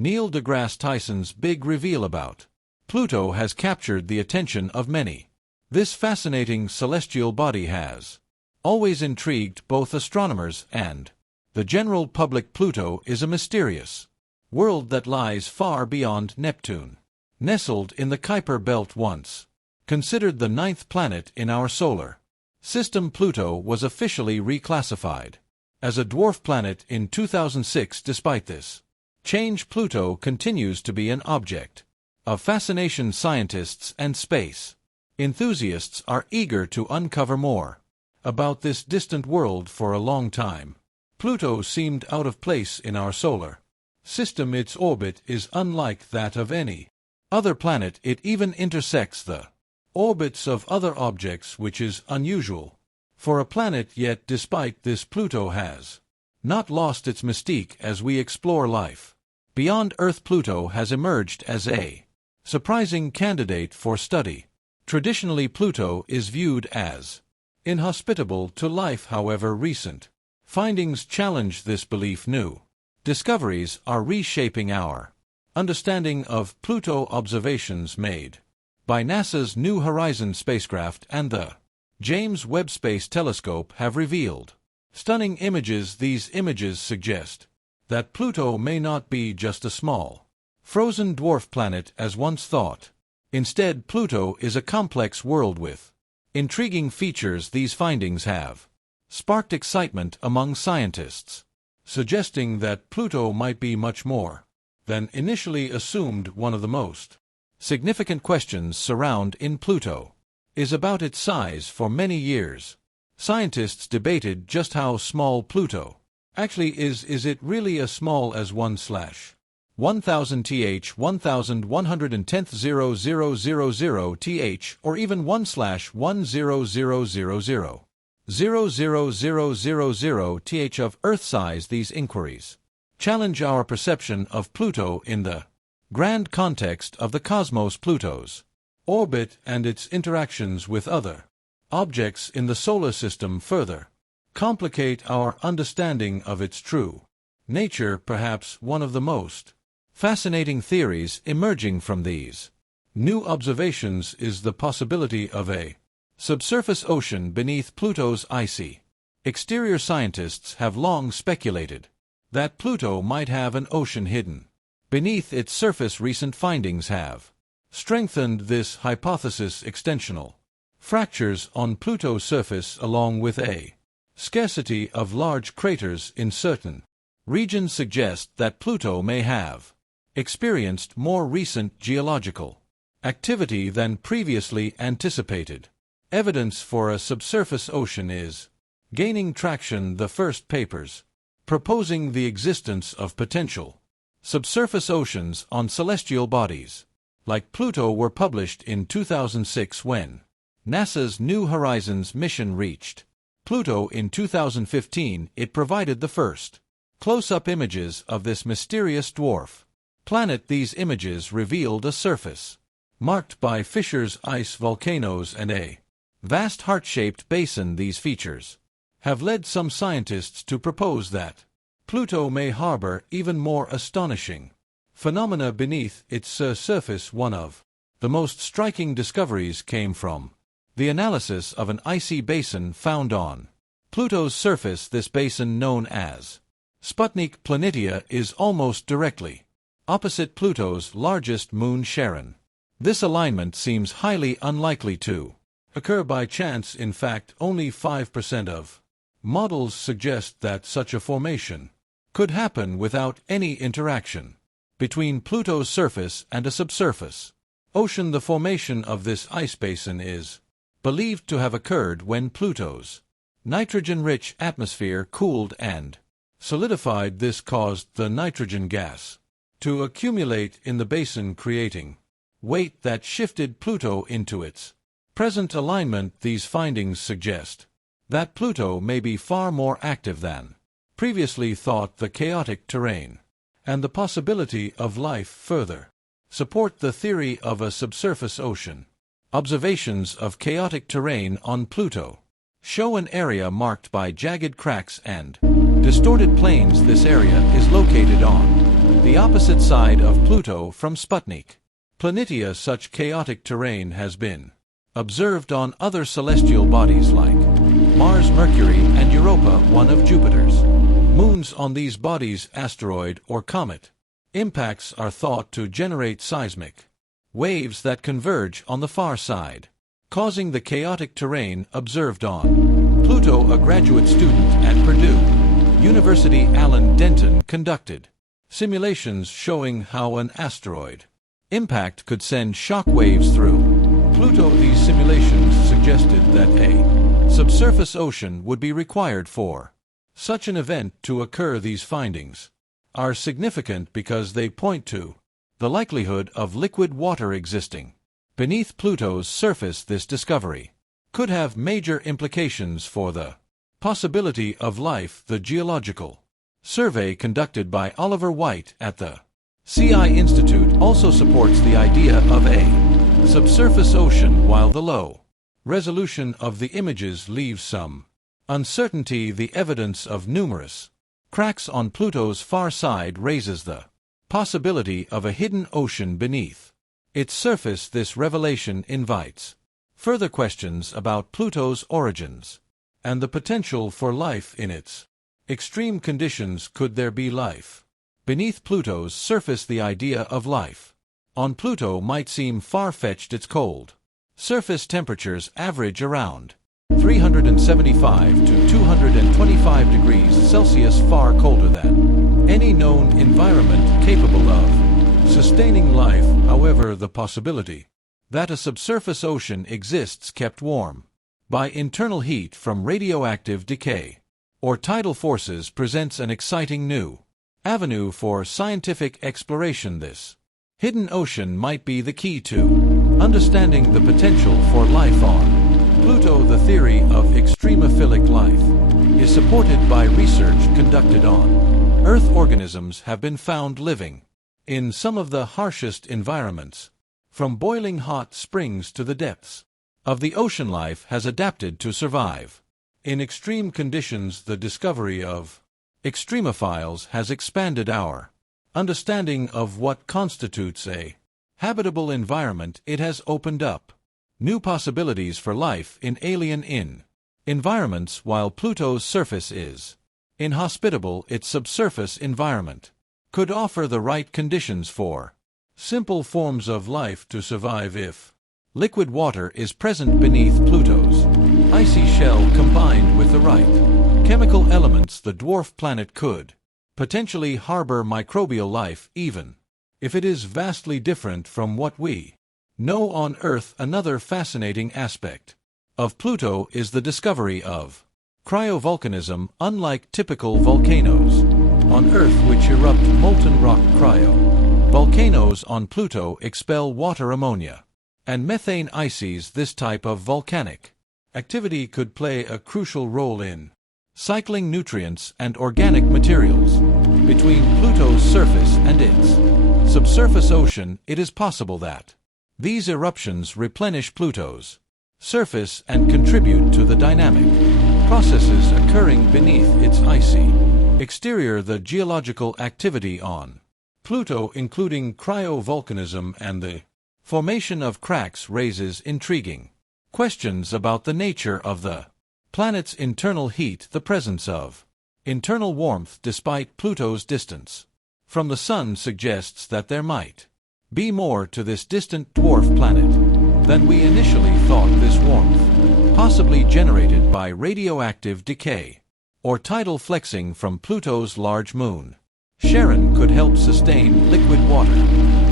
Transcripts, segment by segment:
Neil deGrasse Tyson's big reveal about Pluto has captured the attention of many. This fascinating celestial body has always intrigued both astronomers and the general public. Pluto is a mysterious world that lies far beyond Neptune. Nestled in the Kuiper Belt, once considered the ninth planet in our solar system, Pluto was officially reclassified as a dwarf planet in 2006. Despite this change, Pluto continues to be an object of fascination. Scientists and space enthusiasts are eager to uncover more about this distant world. For a long time, Pluto seemed out of place in our solar system. Its orbit is unlike that of any other planet. It even intersects the orbits of other objects, which is unusual for a planet. Yet despite this, Pluto has not lost its mystique. As we explore life beyond Earth, Pluto has emerged as a surprising candidate for study. Traditionally, Pluto is viewed as inhospitable to life. However, recent findings challenge this belief. New discoveries are reshaping our understanding of Pluto. Observations made by NASA's New Horizons spacecraft and the James Webb Space Telescope have revealed stunning images. These images suggest that Pluto may not be just a small, frozen dwarf planet as once thought. Instead, Pluto is a complex world with intriguing features. These findings have sparked excitement among scientists, suggesting that Pluto might be much more than initially assumed. One of the most significant questions surrounding Pluto is about its size. For many years, scientists debated just how small Pluto actually is. Is it really as small as 1/1000 th 1110th th, or even 1/100000000 th of Earth size? These inquiries challenge our perception of Pluto in the grand context of the cosmos. Pluto's orbit and its interactions with other objects in the solar system further complicate our understanding of its true nature. Perhaps one of the most fascinating theories emerging from these new observations is the possibility of a subsurface ocean beneath Pluto's icy exterior. Scientists have long speculated that Pluto might have an ocean hidden beneath its surface. Recent findings have strengthened this hypothesis. Extensional fractures on Pluto's surface, along with a scarcity of large craters in certain regions, suggest that Pluto may have experienced more recent geological activity than previously anticipated. Evidence for a subsurface ocean is gaining traction. The first papers proposing the existence of potential subsurface oceans on celestial bodies like Pluto were published in 2006 when NASA's New Horizons mission reached Pluto in 2015. It provided the first close-up images of this mysterious dwarf planet. These images revealed a surface marked by fissures, ice, volcanoes, and a vast heart-shaped basin. These features have led some scientists to propose that Pluto may harbor even more astonishing phenomena beneath its surface. One of the most striking discoveries came from the analysis of an icy basin found on Pluto's surface. This basin, known as Sputnik Planitia, is almost directly opposite Pluto's largest moon, Charon. This alignment seems highly unlikely to occur by chance. In fact, only 5% of models suggest that such a formation could happen without any interaction between Pluto's surface and a subsurface ocean. The formation of this ice basin is believed to have occurred when Pluto's nitrogen-rich atmosphere cooled and solidified. This caused the nitrogen gas to accumulate in the basin, creating weight that shifted Pluto into its present alignment. These findings suggest that Pluto may be far more active than previously thought. The chaotic terrain and the possibility of life further support the theory of a subsurface ocean. Observations of chaotic terrain on Pluto show an area marked by jagged cracks and distorted plains. This area is located on the opposite side of Pluto from Sputnik. Planitia. Such chaotic terrain has been observed on other celestial bodies like Mars, Mercury, and Europa, one of Jupiter's moons. On these bodies, asteroid or comet impacts are thought to generate seismic waves that converge on the far side, causing the chaotic terrain observed on Pluto. A graduate student at Purdue University, Alan Denton, conducted simulations showing how an asteroid impact could send shock waves through Pluto. These simulations suggested that a subsurface ocean would be required for such an event to occur. These findings are significant because they point to the likelihood of liquid water existing beneath Pluto's surface. This discovery could have major implications for the possibility of life. The geological survey conducted by Oliver White at the CI Institute also supports the idea of a subsurface ocean, while the low resolution of the images leaves some uncertainty. The evidence of numerous cracks on Pluto's far side raises the possibility of a hidden ocean beneath its surface. This revelation invites further questions about Pluto's origins and the potential for life in its extreme conditions. Could there be life beneath Pluto's surface? The idea of life on Pluto might seem far-fetched. Its cold surface temperatures average around 375 to 225 degrees Celsius, far colder than any known environment capable of sustaining life. However, the possibility that a subsurface ocean exists, kept warm by internal heat from radioactive decay or tidal forces, presents an exciting new avenue for scientific exploration. This hidden ocean might be the key to understanding the potential for life on Pluto. The theory of extremophilic life is supported by research conducted on Earth. Organisms have been found living in some of the harshest environments, from boiling hot springs to the depths of the ocean. Life has adapted to survive in extreme conditions. The discovery of extremophiles has expanded our understanding of what constitutes a habitable environment. It has opened up new possibilities for life in alien environments. While Pluto's surface is inhospitable, its subsurface environment could offer the right conditions for simple forms of life to survive. If liquid water is present beneath Pluto's icy shell, combined with the right chemical elements, the dwarf planet could potentially harbor microbial life, even if it is vastly different from what we know on Earth. Another fascinating aspect of Pluto is the discovery of cryovolcanism. Unlike typical volcanoes on Earth, which erupt molten rock, volcanoes on Pluto expel water, ammonia, and methane ices. This type of volcanic activity could play a crucial role in cycling nutrients and organic materials between Pluto's surface and its subsurface ocean. It is possible that these eruptions replenish Pluto's surface and contribute to the dynamic processes occurring beneath its icy exterior. The geological activity on Pluto, including cryovolcanism and the formation of cracks, raises intriguing questions about the nature of the planet's internal heat. The presence of internal warmth despite Pluto's distance from the Sun suggests that there might be more to this distant dwarf planet than we initially thought. This warmth, possibly generated by radioactive decay or tidal flexing from Pluto's large moon Charon, could help sustain liquid water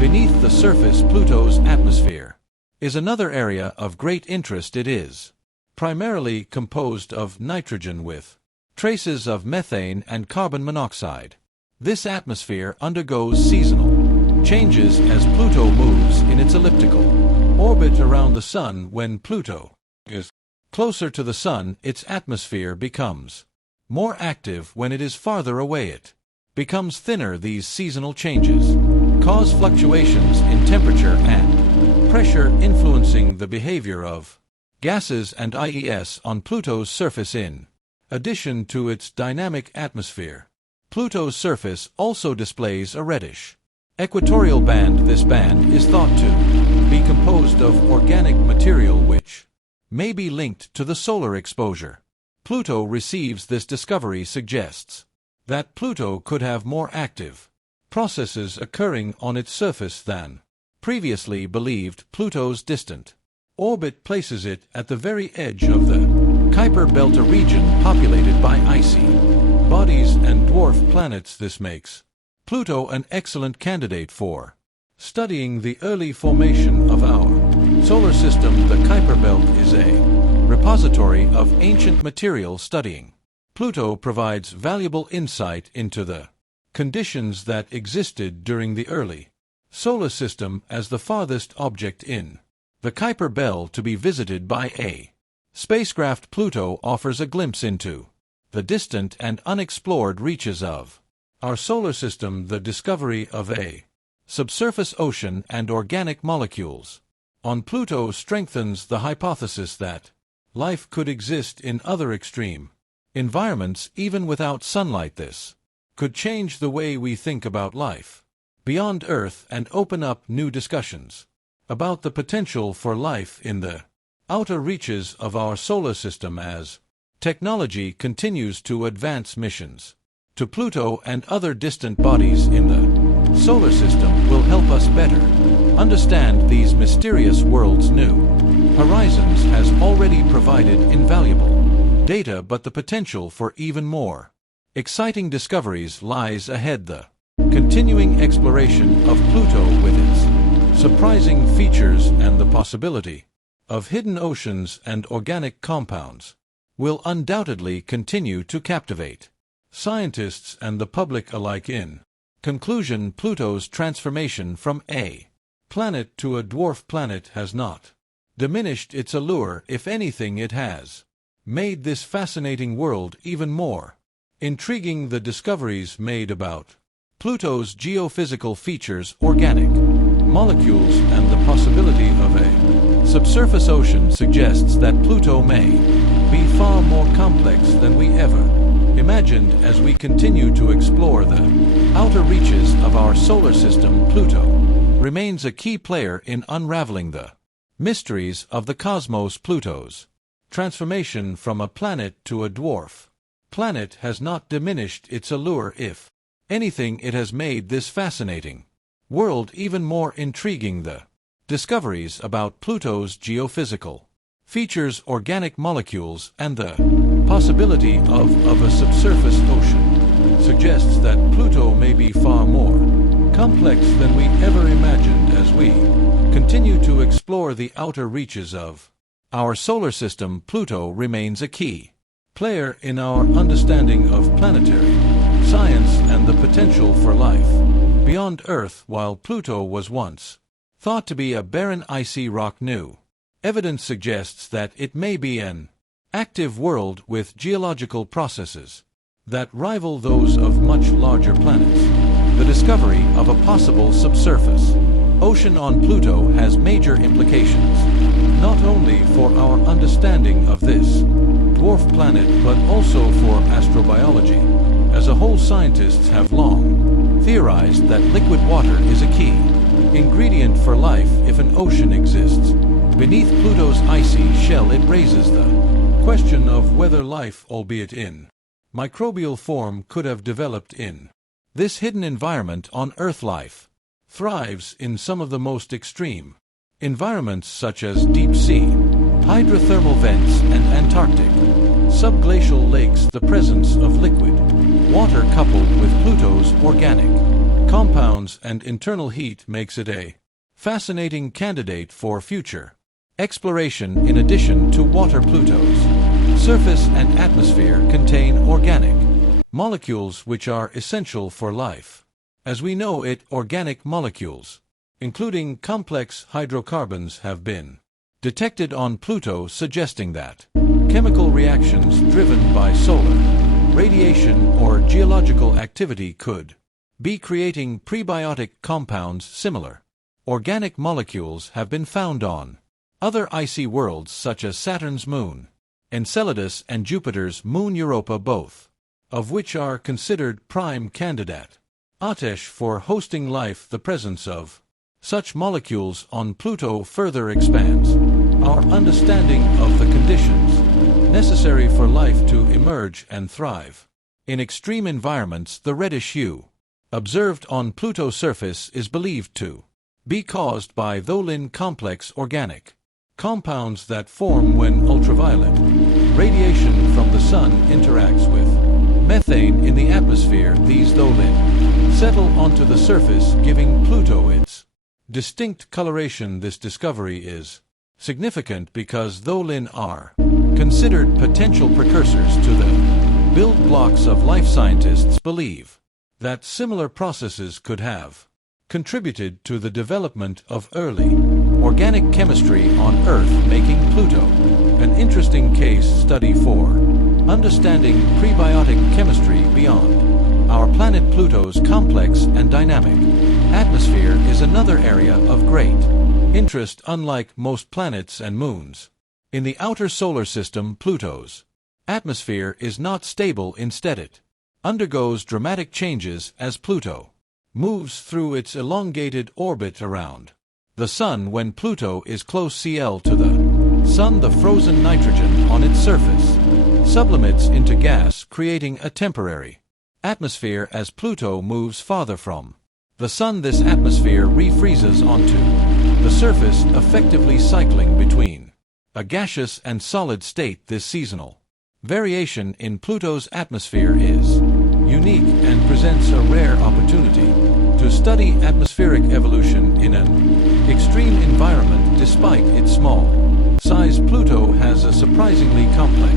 beneath the surface. Pluto's atmosphere is another area of great interest. It is primarily composed of nitrogen with traces of methane and carbon monoxide. This atmosphere undergoes seasonal changes as Pluto moves in its elliptical orbit around the Sun. When Pluto is closer to the Sun, its atmosphere becomes more active. When it is farther away, it becomes thinner. These seasonal changes cause fluctuations in temperature and pressure, influencing the behavior of gases and ice on Pluto's surface. In addition to its dynamic atmosphere, Pluto's surface also displays a reddish equatorial band. This band is thought to be composed of organic material which may be linked to the solar exposure. Pluto receives. This discovery suggests that Pluto could have more active processes occurring on its surface than previously believed. Pluto's distant orbit places it at the very edge of the Kuiper Belt, a region populated by icy bodies and dwarf planets. This makes Pluto an excellent candidate for studying the early formation of our solar system. The Kuiper Belt is a repository of ancient material. Studying Pluto provides valuable insight into the conditions that existed during the early solar system. As the farthest object in the Kuiper Belt to be visited by a spacecraft, Pluto offers a glimpse into the distant and unexplored reaches of our solar system. The discovery of a subsurface ocean and organic molecules on Pluto strengthens the hypothesis that life could exist in other extreme environments even without sunlight. This could change the way we think about life beyond Earth and open up new discussions about the potential for life in the outer reaches of our solar system. As technology continues to advance, missions to Pluto and other distant bodies in the solar system will help us better understand these mysterious worlds. New Horizons has already provided invaluable data, but the potential for even more exciting discoveries lies ahead. The continuing exploration of Pluto with its surprising features and the possibility of hidden oceans and organic compounds will undoubtedly continue to captivate scientists and the public alike. In conclusion, Pluto's transformation from a planet to a dwarf planet has not diminished its allure. If anything, it has made this fascinating world even more intriguing. The discoveries made about Pluto's geophysical features, organic molecules, and the possibility of a subsurface ocean suggests that Pluto may be far more complex than we ever imagined. As we continue to explore the outer reaches of our solar system, Pluto remains a key player in unraveling the mysteries of the cosmos. Pluto's transformation from a planet to a dwarf planet has not diminished its allure. If anything, it has made this fascinating world even more intriguing. The discoveries about Pluto's geophysical features, organic molecules, and the possibility of a subsurface ocean suggests that Pluto may be far more complex than we ever imagined. As we continue to explore the outer reaches of our solar system, Pluto remains a key player in our understanding of planetary science and the potential for life beyond Earth. While Pluto was once thought to be a barren icy rock, new evidence suggests that it may be an active world with geological processes that rival those of much larger planets. The discovery of a possible subsurface ocean on Pluto has major implications, not only for our understanding of this dwarf planet but also for astrobiology as a whole. Scientists have long theorized that liquid water is a key ingredient for life. If an ocean exists beneath Pluto's icy shell, it raises the question of whether life, albeit in microbial form, could have developed in this hidden environment on Earth. Life thrives in some of the most extreme environments, such as deep sea, hydrothermal vents, and Antarctic subglacial lakes. The presence of liquid water coupled with Pluto's organic compounds and internal heat makes it a fascinating candidate for future exploration. In addition to water, Pluto's surface and atmosphere contain organic molecules which are essential for life as we know it. Organic molecules, including complex hydrocarbons, have been detected on Pluto, suggesting that chemical reactions driven by solar radiation or geological activity could be creating prebiotic compounds. Similar organic molecules have been found on other icy worlds such as Saturn's moon Enceladus and Jupiter's moon Europa. Both of which are considered prime candidate for hosting life. The presence of such molecules on Pluto further expands our understanding of the conditions necessary for life to emerge and thrive. In extreme environments, the reddish hue observed on Pluto's surface is believed to be caused by Tholin complex organic compounds that form when ultraviolet radiation from the sun interacts with methane in the atmosphere. These Tholin settle onto the surface, giving Pluto its distinct coloration. This discovery is significant because Tholin are considered potential precursors to the build blocks of life. Scientists believe that similar processes could have contributed to the development of early organic chemistry on Earth, making Pluto an interesting case study for understanding prebiotic chemistry beyond our planet. Pluto's complex and dynamic atmosphere is another area of great interest. Unlike most planets and moons in the outer solar system, Pluto's atmosphere is not stable. Instead, it undergoes dramatic changes as Pluto moves through its elongated orbit around the Sun. When Pluto is close to the Sun, the frozen nitrogen on its surface sublimates into gas, creating a temporary atmosphere. As Pluto moves farther from the Sun, this atmosphere refreezes onto the surface, effectively cycling between a gaseous and solid state. This seasonal variation in Pluto's atmosphere is unique and presents a rare opportunity to study atmospheric evolution in an extreme environment. Despite its small size, Pluto has a surprisingly complex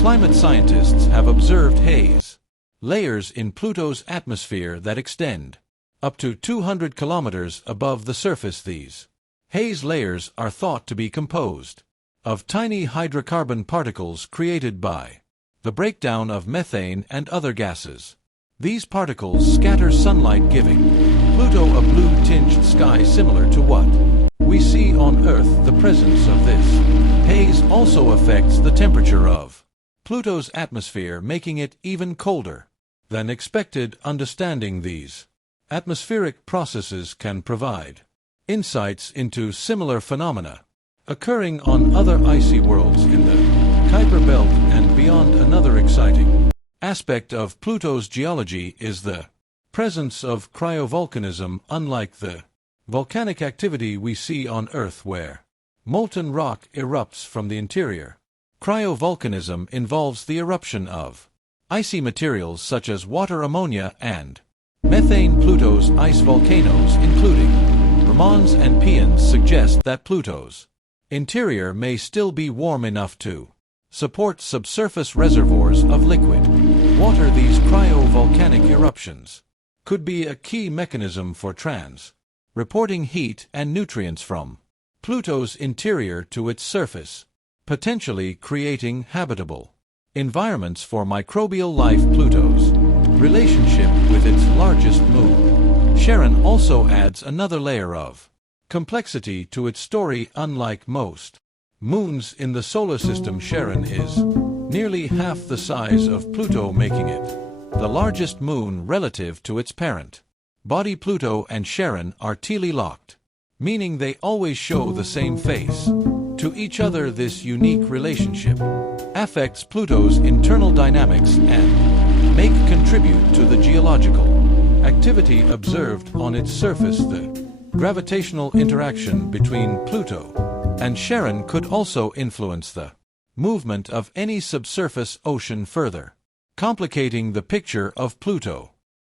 climate. Scientists have observed haze layers in Pluto's atmosphere that extend up to 200 kilometers above the surface. These haze layers are thought to be composed of tiny hydrocarbon particles created by the breakdown of methane and other gases. These particles scatter sunlight, giving Pluto a blue-tinged sky similar to what we see on Earth. The presence of this haze also affects the temperature of Pluto's atmosphere, making it even colder than expected. Understanding these atmospheric processes can provide insights into similar phenomena occurring on other icy worlds in the Kuiper Belt and beyond. Another exciting aspect of Pluto's geology is the presence of cryovolcanism. Unlike the volcanic activity we see on Earth, where molten rock erupts from the interior, cryovolcanism involves the eruption of icy materials such as water, ammonia, and methane. Pluto's ice volcanoes, including Ramons and Peons, suggest that Pluto's interior may still be warm enough to support subsurface reservoirs of liquid water. These cryovolcanic eruptions could be a key mechanism for reporting heat and nutrients from Pluto's interior to its surface, potentially creating habitable environments for microbial life. Pluto's relationship with its largest moon, Charon, also adds another layer of complexity to its story. Unlike most moons in the solar system, Charon is nearly half the size of Pluto, making it the largest moon relative to its parent body. Pluto and Charon are telelocked, meaning they always show the same face to each other. This unique relationship affects Pluto's internal dynamics and may contribute to the geological activity observed on its surface. The gravitational interaction between Pluto and Charon could also influence the movement of any subsurface ocean, further complicating the picture of Pluto.